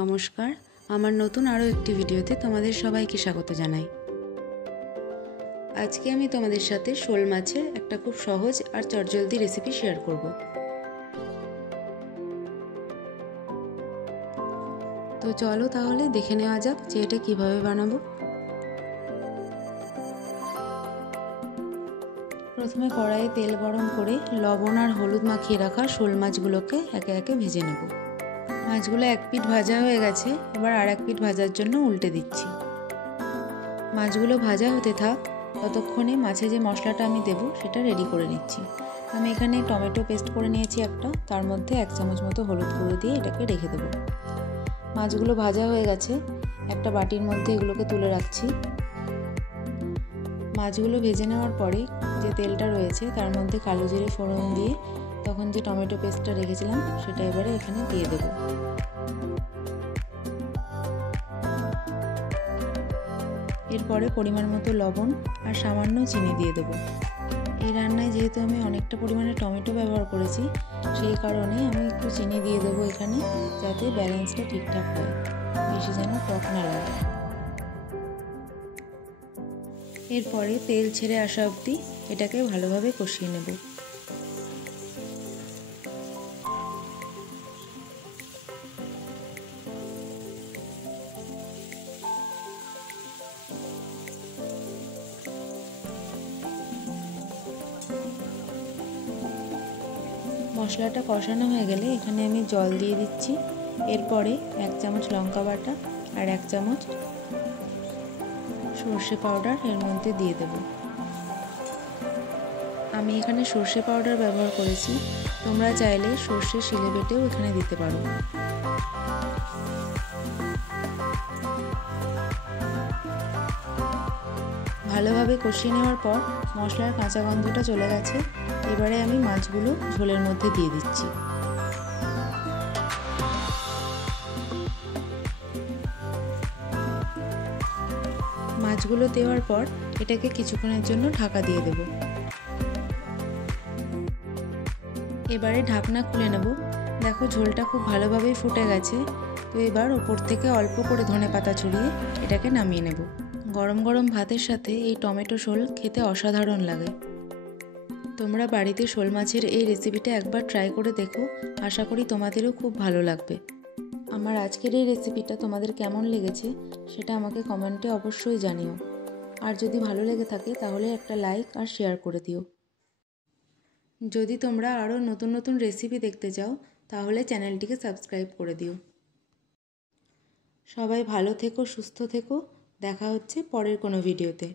নমস্কার, আমার নতুন আরও একটি ভিডিওতে তোমাদের সবাইকে স্বাগত জানাই। আজকে আমি তোমাদের সাথে শোল মাছের একটা খুব সহজ আর চটজলদি রেসিপি শেয়ার করব। তো চলো তাহলে দেখে নেওয়া যাক যে এটা কিভাবে বানাবো। প্রথমে কড়াইয়ে তেল গরম করে লবণ আর হলুদ মাখিয়ে রাখা শোল মাছগুলোকে একে একে ভেজে নেব। মাছগুলো এক পিঠ ভাজা হয়ে গেছে, এবার আর এক পিঠ ভাজার জন্য উল্টে দিচ্ছি। মাছগুলো ভাজা হতে থাক, ততক্ষণে মাছে যে মশলাটা আমি দেবো সেটা রেডি করে নিচ্ছি। আমি এখানে টমেটো পেস্ট করে নিয়েছি একটা, তার মধ্যে 1 চামচ মতো হলুদ গুঁড়ো দিয়ে এটাকে রেখে দেবো। মাছগুলো ভাজা হয়ে গেছে, একটা বাটির মধ্যে এগুলোকে তুলে রাখছি। মাছগুলো ভেজে নেওয়ার পরে যে তেলটা রয়েছে তার মধ্যে কালো জিরে ফোড়ন দিয়ে তখন যে টমেটো পেস্টটা রেখেছিলাম সেটা এবারে এখানে দিয়ে দেবো। এরপরে পরিমাণ মতো লবণ আর সামান্য চিনি দিয়ে দেবো। এই রান্নায় যেহেতু আমি অনেকটা পরিমাণে টমেটো ব্যবহার করেছি, সেই কারণে আমি একটু চিনি দিয়ে দেবো এখানে, যাতে ব্যালেন্সটা ঠিকঠাক হয়, বেশি যেন টক না লাগে। এরপরে তেল ছেড়ে আসা অবধি এটাকে ভালোভাবে কষিয়ে নেব। মশলাটা কষানো হয়ে গেলে এখানে আমি জল দিয়ে দিচ্ছি। এরপরে 1 চামচ লঙ্কা বাটা আর 1 চামচ সর্ষে পাউডার এর মধ্যে দিয়ে দেব। আমি এখানে সর্ষে পাউডার ব্যবহার করেছি, তোমরা চাইলে সর্ষে শিলে বেটেও এখানে দিতে পারো। ভালোভাবে কষিয়ে নেওয়ার পর মশলার কাঁচা গন্ধটা চলে গেছে, এবারে আমি মাছগুলো ঝোলের মধ্যে দিয়ে দিচ্ছি। মাছগুলো দেওয়ার পর এটাকে কিছুক্ষণের জন্য ঢাকা দিয়ে দেব। এবারে ঢাকনা খুলে নেব। দেখো ঝোলটা খুব ভালোভাবেই ফুটে গেছে। তো এবার ওপর থেকে অল্প করে ধনেপাতা ছড়িয়ে এটাকে নামিয়ে নেব। গরম গরম ভাতের সাথে এই টমেটো শোল খেতে অসাধারণ লাগে। তোমরা বাড়িতে শোল মাছের এই রেসিপিটা একবার ট্রাই করে দেখো, আশা করি তোমাদেরও খুব ভালো লাগবে। আমার আজকের এই রেসিপিটা তোমাদের কেমন লেগেছে সেটা আমাকে কমেন্টে অবশ্যই জানিও। আর যদি ভালো লেগে থাকে তাহলে একটা লাইক আর শেয়ার করে দিও। যদি তোমরা আরও নতুন নতুন রেসিপি দেখতে চাও তাহলে চ্যানেলটিকে সাবস্ক্রাইব করে দিও। সবাই ভালো থেকো, সুস্থ থেকো, দেখা হচ্ছে পরের কোনো ভিডিওতে।